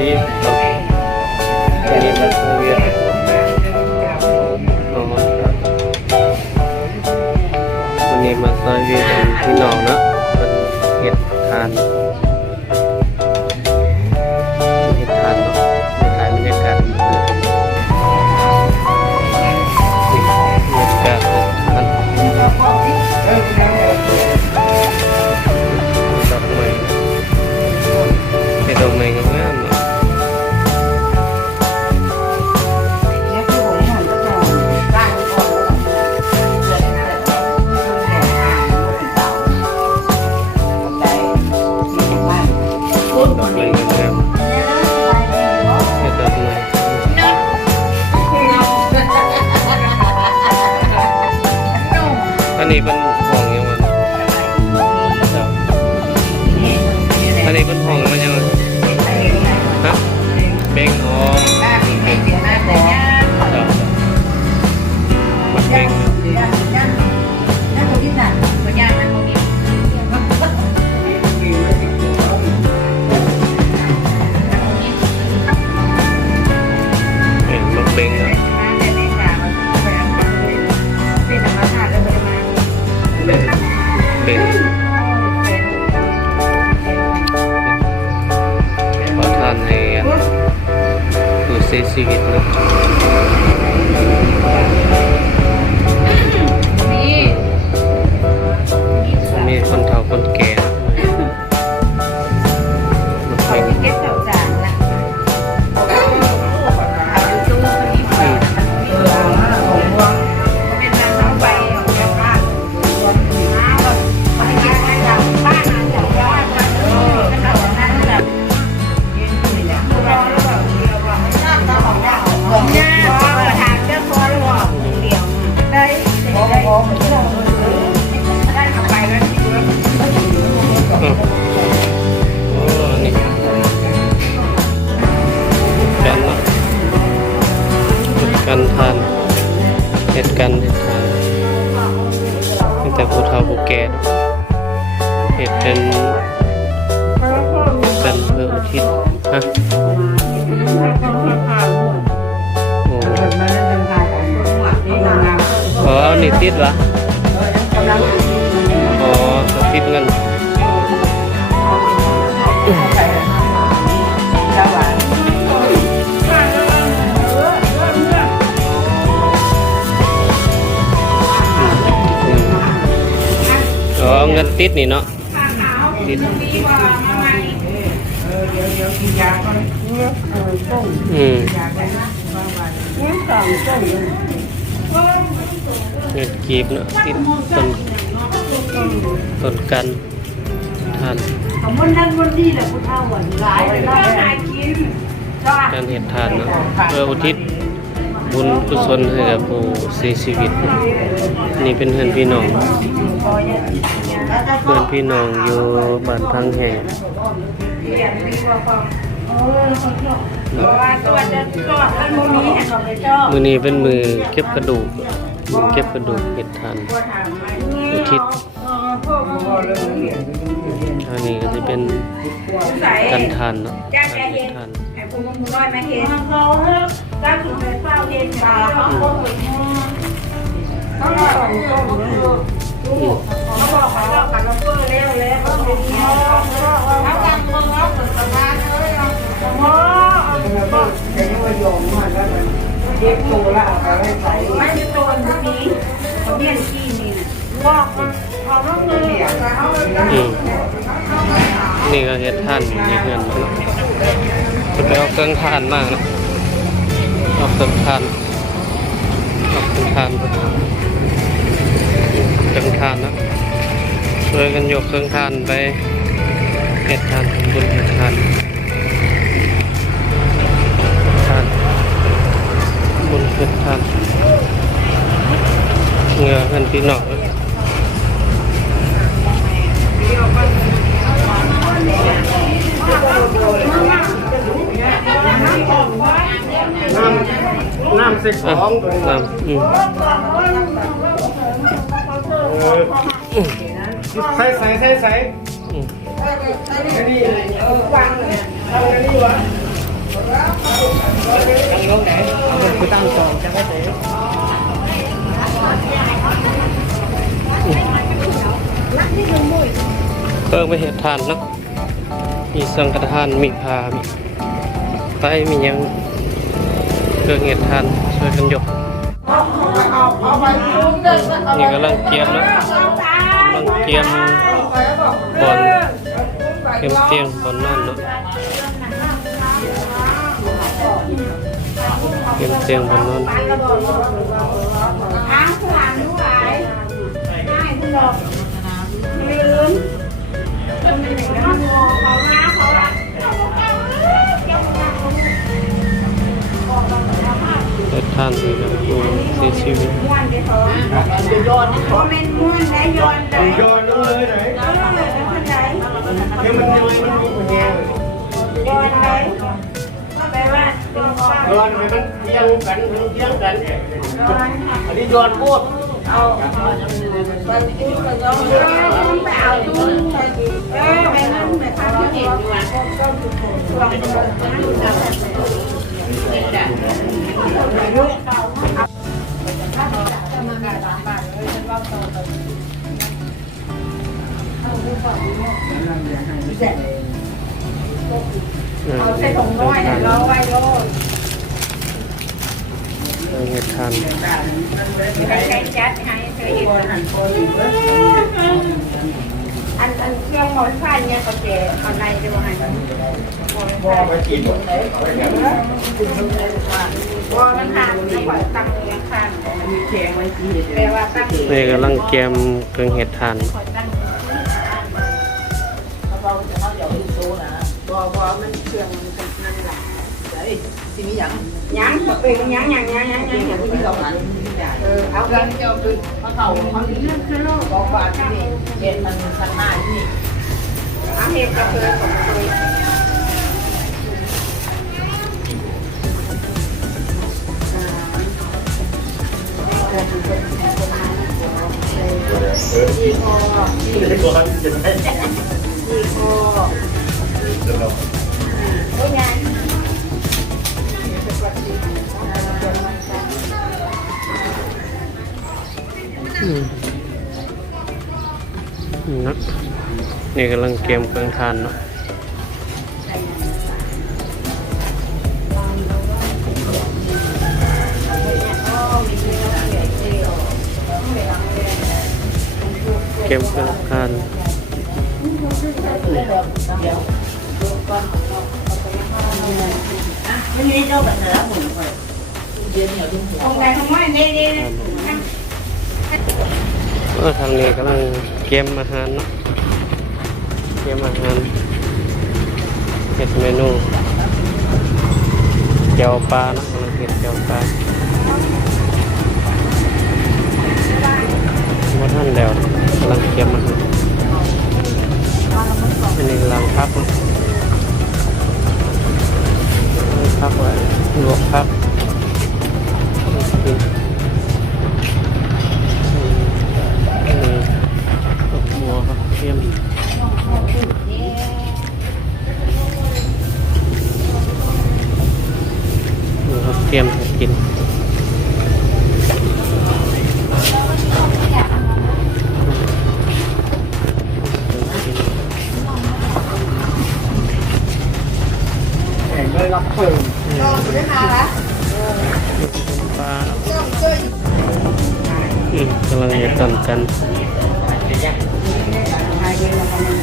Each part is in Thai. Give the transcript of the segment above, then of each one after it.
ดีตอนนี้มันเวียนอ๋อวันนี้มาซอยเวียนพี่น้องเนาะมันเห็ดทาน ผู้เอ๋อเอานี่ติดวะอ๋อเขาติด เงินอืมอ๋อเงินติดนี่เนาะติดอืมเงินกีบเนาะติดต้นต้นกันทานมันนั่นวันนี้แหละผู้เฒ่าอะหลายเลยนะหายกินจ้าการเห็ดทานเนาะเพื่ออุทิศบุญกุศลให้กับผู้เสียชีวิต นี่เป็นเพื่อนพี่น้อง เพื่อนพี่น้องอยู่บ้านพังแห่ว่าตัวจะจอดแล้วมื้อนี้เห็นเขาไปจอดมือนี้เป็นมือเก็บกระดูกมือ เก็บกระดูกเห็ดทานอุทิศอันนี้ก็จะเป็นใส่กันทานเนาะจ้าการแกเห็เห็ดนทานไอ้พวกมึ ไม่ได้โดนทีนี้เขาเบี้ยนขี้นี่นะบอกเขาต้องเงินเขาอืมนี่ก็เห็ดทานในเพื่อนเนาะจะไปเอาเครื่องทานมากนะเอาเครื่องทานเอาเครื่องทานเครื่องทานนะช่วยกันยกเครื่องทานไปเห็ดทานทำบุญเห็ดทาน เหงื่อเพื่อนพี่น้องเนาะน้ำสิบสอะองตัวนี้น้ำอืมใส่ใส่ใส่ใส่อืมไอ้นี่วางเลยทำไอ้นี่วะตั้งยกไหนเอาเป็นผู้ตั้งสองจะไม่เตะ เพิ่งไปเห็ดทานเนาะมีสังกทานมีพามีไตมียังเครื่องเห็ดทานช่วยกันยกนี่กำลังเกียมนะกำลังเกียมบอลเกียมเตียงบอลนอนเนาะเกียมเตียงบอลนอนค้างผ่านด้วยง่ายคุณดอก ลืมเขามาเขาละเห็ดทานนี่นะโอ้เสียชีวิตม้วนไปเถอะย้อนเขาเป็นม้วนได้ย้อนได้ย้อนเลยไหนเออเข้าใจเดี๋ยวมันยังไงมันมีแง่ย้อนได้แปลว่าย้อนไปมันเที่ยงกันเที่ยงกันย้อนค่ะอันนี้ย้อนพูด เออไปนั่นไปทำที่เห็นอยู่อะก็คือช่วงนั้นเอาใส่ถุงน้อยเนี่ยรอไว้โลด เครื่องเห็ดทันใช้จัดให้เคยเห็นอันอันอันเครื่องหมอนข้างเนี่ยก็เจ๊เอาในดูให้บัวไปกินมันห่างแล้วปล่อยตังค์เลี้ยงข้างมีแขงไว้ที่แปลว่าตั้งนี่กำลังเกมเครื่องเห็ดทานปล่อยตั้งบัวบัวมันเครื่องมันเป็นนั่ นแหละยังเป็นยังยังยังยังยังยังที่เราหันเออเอาเงินเจ้าคือเขาเขาเขาเรื่องคือโลกบอกว่าที่นี่เห็นมันขนาดนี้อาเหตุก็คือของเคยดีพอดีตัวเขาจะได้ดีพอโอ้ย นาะนี่กำลังเกียมเครื่องทานเนาะเกียมเครื่องทานคงได้ทั้งวันนี่นี่ เออทางนี้กำลังเกมอาหารเนาะเกมอาหารเห็ดเมนูเจียวปลาเนาะกำลังเห็ดเจียวปลาว่าท่านแล้วกำลังเกมอาหารอันนี้กำลังพักพักไว้ลวกพักกิน หัวครับเทียมดูครับเทียมกินกินแข่งเลยรับเพิ่มรออยู่ได้มาละปลาอืมกำลังจะตันกัน นมันอยู่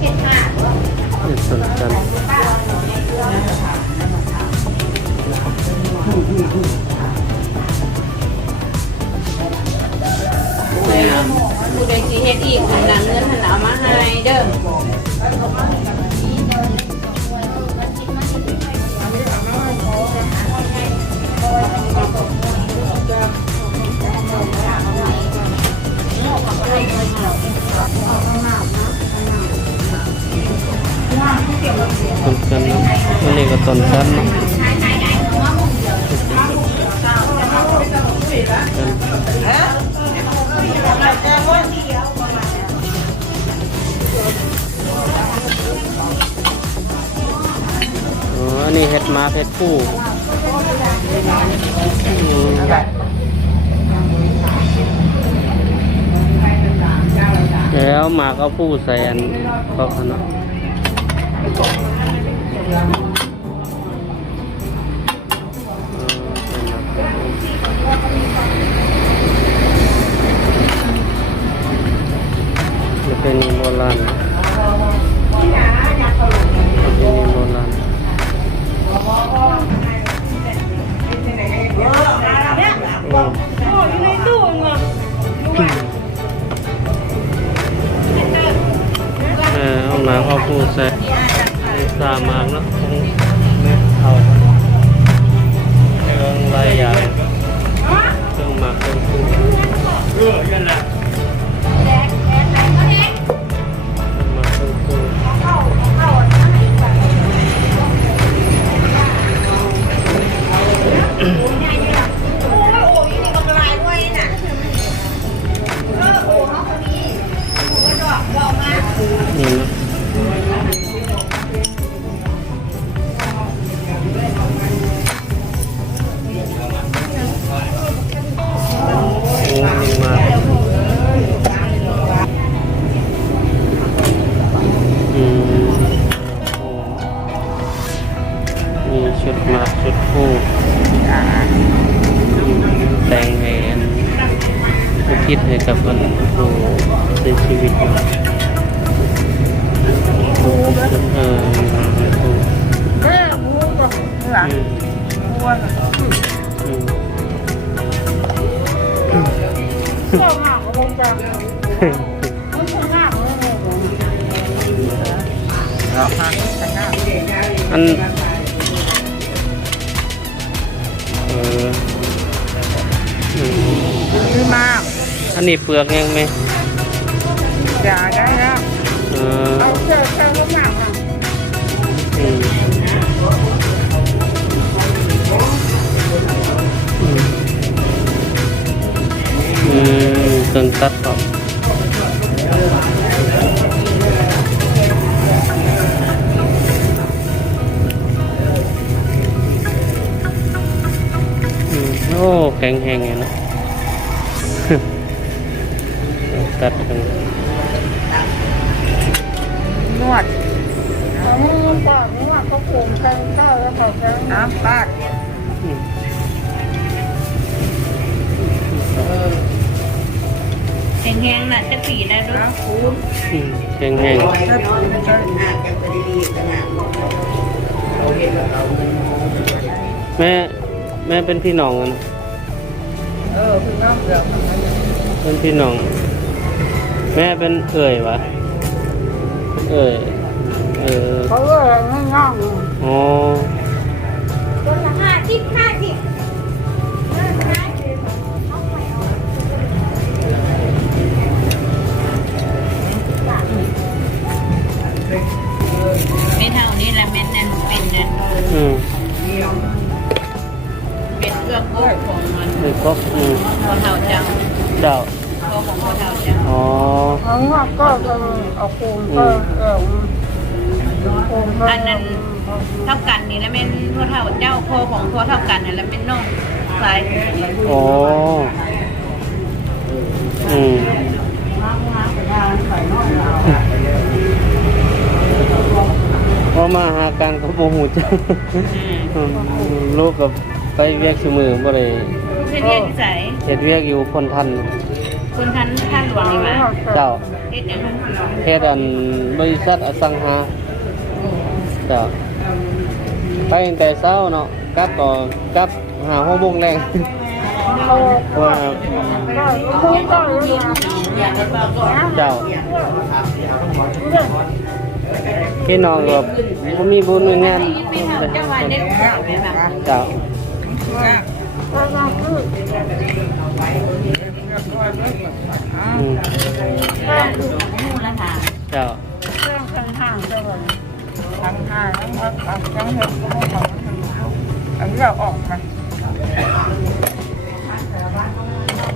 เห็ดห้าจะตันกันผู้ใดสิเฮ็ดอีกหันหลังเงินหันเอามาให้เด้อ กันนะอันนี้ก็ต้นสั้นนะอันนี้เห็ดมาเห็ดผู้แล้วมาก็ผู้แสนก็ขนาด จะ อุทิศให้กับอันผู้เสียชีวิตเนาะเออถูกเออหมูก็หลังอืมม้วนอืมเจ้าหน้าก็ลงจากมันข้างหน้าเลยเราพาข้างอัน อันนี้เปลือกยังไหมอย่าได้แล้วเออเอาเสื้อเสื้อข้างหน้าค่ะอืมอืมอืมเครื่องตัดออกอืมโอ้แข็งแห้งไงนะ ตัดกันนวดเขาป้อนนวดเขาปรุงกันข้าวแล้วเขาจะน้ำปาดอืมแห้งๆน่ะจะปีได้ด้วยน้ำคูณอืมแข็งแห้งจะปรุงกันแม่แม่เป็นพี่น้องกันนะเออคือน้ำเดือดเป็นพี่น้อง แม่เป็นเอ่ยวะเอ่ยเออเขาก็ง่ายอ๋อตัวละห้าสิบห้าสิบเป็นเท่านี้แหละเม็ดนั่นเป็นนั่นอืมเป็นเครื่องโก้ของมันเป็นครบอืมพอเท่าจังเดา โก้ของพอเท่าจังอ๋อๆเขาว่าก็จะเอาคูณก็เออคูณก็อันนั้นเท่ากันนี่แล้วเป็นพอเท่าเจ้าโคของพอเท่ากันนี่แล้วเป็นน้องสายอ๋ออืมพอมาหากันก็โมโหจ้ะอืมลูกกับไปเวียกสมือบ่ได้เพื่อนเรียนที่ใส่เฮ็ดเวียกอยู่คนทัน คนทันท่านหลวงนี่มาเจ้าเฮ็ดอย่างนั้นเฮ็ดอันบริษัทอสังหาเจ้าไปตั้งแต่เช้าเนาะกลับก็กลับหาหกโมงแรงว่าคูณก็เลยเจ้าพี่น้องก็บ่มีบุญมีงานไม่เท่าเจ้า วันได้ลูกสาวไหมเจ้าก็ต้องคืออืมมูลค่าเจ้าเรื่องทางห้างก็แบบทางห้างทั้งวัดทั้งเห็ดก็ไม่ของอันนี้เราออกมา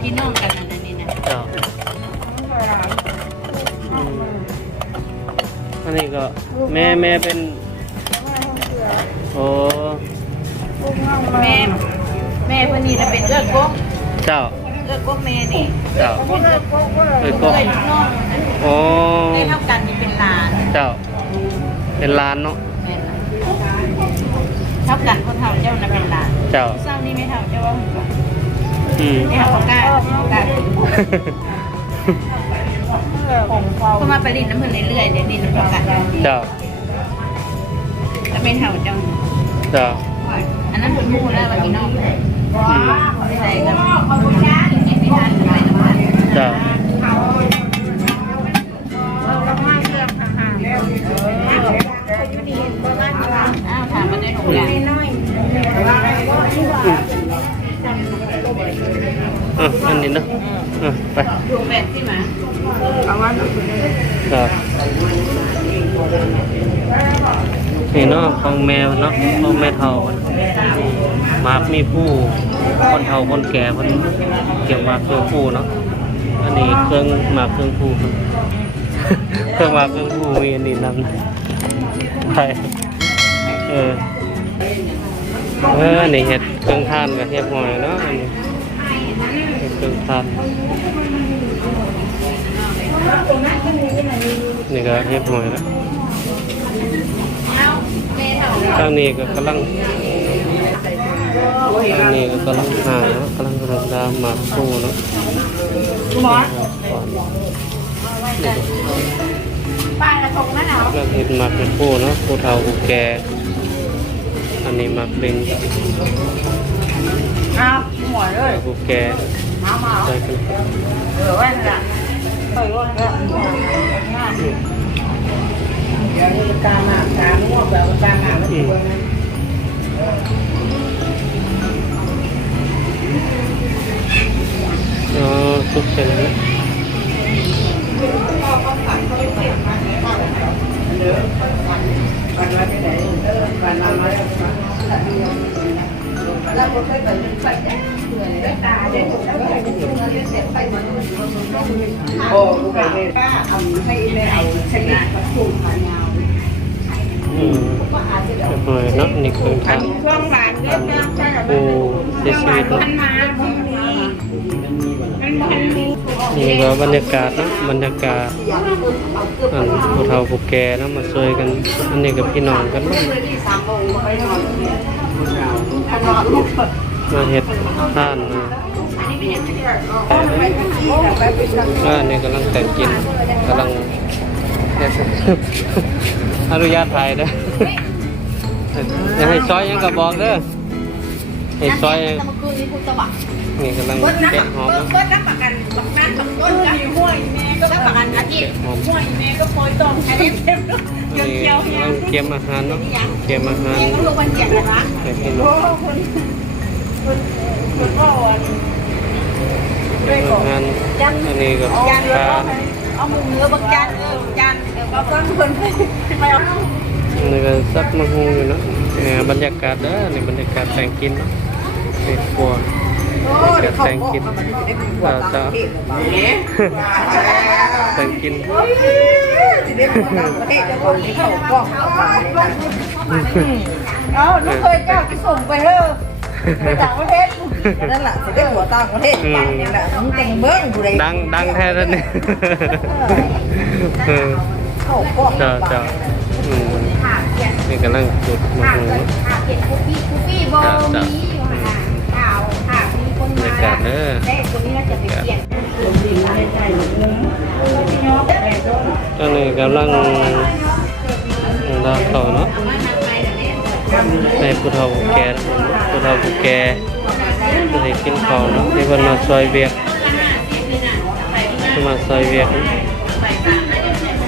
พี่น้องกันนะนี่นะเจ้าอืมอันนี้ก็แม่แม่เป็นโอ้แม่แม่เพิ่นนี่จะเป็นเลือดกบเจ้า เลือดกบแม่นี่เจ้าเป็นเลือดกบเอ้ยเลืก็อดน้องโอ้ได้เท่ากันนี่เป็นหลานเจ้า เป็นร้านเนาะแม่นเท่ากันคนเท่าเจ้าน่ะเป็นหลานเจ้า เศร้านี่ไม่เท่าเจ้าว่าหัวอืมนี่เขากล้าเขากล้าเขามาไปลินน้ำเพิ่นเรื่อยๆเดี๋ยวลินน้ำเท่ากันเจ้า แล้วเป็นเท่าเจ้าเจ้าอันนั้นเป็นหมู่แล้ววันนี้น้องอืมใส่กันไจ้าอ้าวถามมาได้หนูอย่างอะอันนี้เนาะอะไปดูแบกที่มาครับ นี่เนาะของแมวเนาะของแม่เฒ่าหมากมีผู้คนเฒ่าคนแก่คนเกี่ยวหมากเครื่องผู้เนาะอันนี้เครื่องหมากเครื่องผู้เครื่องหมากเครื่องผู้มีอันนี้นำไปเออเออนี่เห็ดเครื่องทานกับเทียบหอยเนาะอันนี้เฮ็ดเครื่องทานนี่ก็เฮ็ดหอยแล้ว ข้างนี้ก็กำลังข้างนี้ก็กำลังหาเนะกำลังกำลังดามมากคู่เนาะหมอป้ายกระทงนั่นเหรอเรื่องเฮ็ดมาเป็นคู่เนาะผู้เฒ่าผู้แก่อันนี้มาเป็นอ้าวหมอเลยผู้แก่มามาใส่กันเออว่าน่ะเออว่า น่ะการมาการง่วงแบบการมาแล้วตัวนั้นอ๋อทุกเส้นเลยการมาที่ไหนเออการมาไม่แล้วก็เคยไปเป็นไดงตาเด็กแล้วก็จะเป็นเสียไฟมันโอ้ลูกไก่ป้าเอาให้แม่เอาชนิดประตูขายาว อืมก็อาจจะเฮ็ดเนาะนี่คือทานช่วงหลานเรื่องเรื่องใช่ไหมผู้เสียชีวิตเนาะมันมามันมีมันมันมีนี่ก็บรรยากาศเนาะบรรยากาศอันผู้เฒ่าผู้แก่เนาะมาช่วยกันอันนี้กับพี่น้องกันเนาะมาเฮ็ดทานนะอ่านี่กำลังแต่งกินกำลัง เฮ็ดอนุญาตถ่ายเด้ออย่าให้ซอยหยังก็บอกเด้อให้ซอยเมื่อคืนนี้คุณจะบอกนี่กำลังแกะหอมเนาะก็รับประกันบอกนั่นบอกต้นก็มีห้วยแม่ก็รับประกันอาทิตย์ห้วยแม่ก็โปรยตรงอันนี้เต็มแล้วอันนี้เกี่ยวกำเหี่ยลังเตรียมอาหารเนาะเตรียมอาหารแม่ก็ลูกวันเจ็ดนะให้พี่น้องคุณพ่อวันเตรียมอาหารอันนี้ก็ยันปลาเอามือเนื้อบักจันเออจันเดี๋ยวก็ต้นคนไปเอาอัน นี้ก็ซักมะฮุงอยู่เนาะเออบรรยากาศเด้อนี่บรรยากาศแต่งกินเนาะนี่ครัวบรรยากาศแต่งกินอ่าจะแต่งกินจะได้พูดต่างประเทศจะบอกที่เขากล้องเข้ามาเลยนะเอ้าลูกเคยเจ้าไปส่งไปเถอะไปต่างประเทศนั่นแหละจะได้หัวต่างประเทศไปนี่แหละมึงแต่งเบิ้งดูเลยดังดังแท้แล้วเนี่ย เขากล้องจ้าจ้าอืมนี่กำลังจุดมะฮุงเนาะเก็บคุกกี้คุกกี้โบมีอยู่ค่ะข่าวค่ะมีคนบรรมายากาศเด้อแม่นี้น่าจะไปเปลี่ยนตอนนี้กำลังดาเขาเนาะเอามาทำไมเดี๋ยวนี้ให้ผู้เฒ่าผู้แก่เนาะผู้เฒ่าผู้แก่จะได้กินข้าวเนาะที่เพิ่นมาซอยเวียกมาซอยเวียก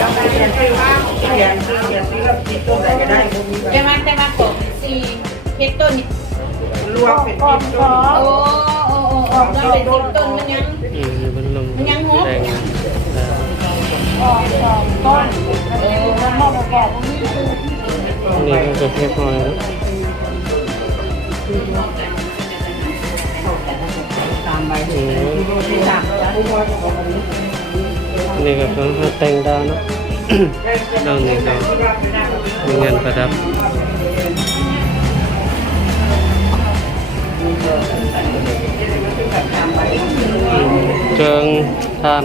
เนาะมีหมกผักเดี๋ยวปลาแห้งเนาะแต่มาแต่มาของซีเพชรต้นนี่ลวงเป็นต้นต้นโอ้โอ้โอ้ออกแล้วเป็นสิบต้นมันยังอืมมันลมมันยังงบแดงแต่ออกสองต้นเออแล้วมอบประกอบตรงนี้นี่ก็จะเรียบร้อยแล้วตามใบที่สามแล้วผู้ว่าของคนนี้ นี่ก็ต้องหาแต่งดาวเนาะด้านนี้ก็มีงานประดับอืมเจิงทาน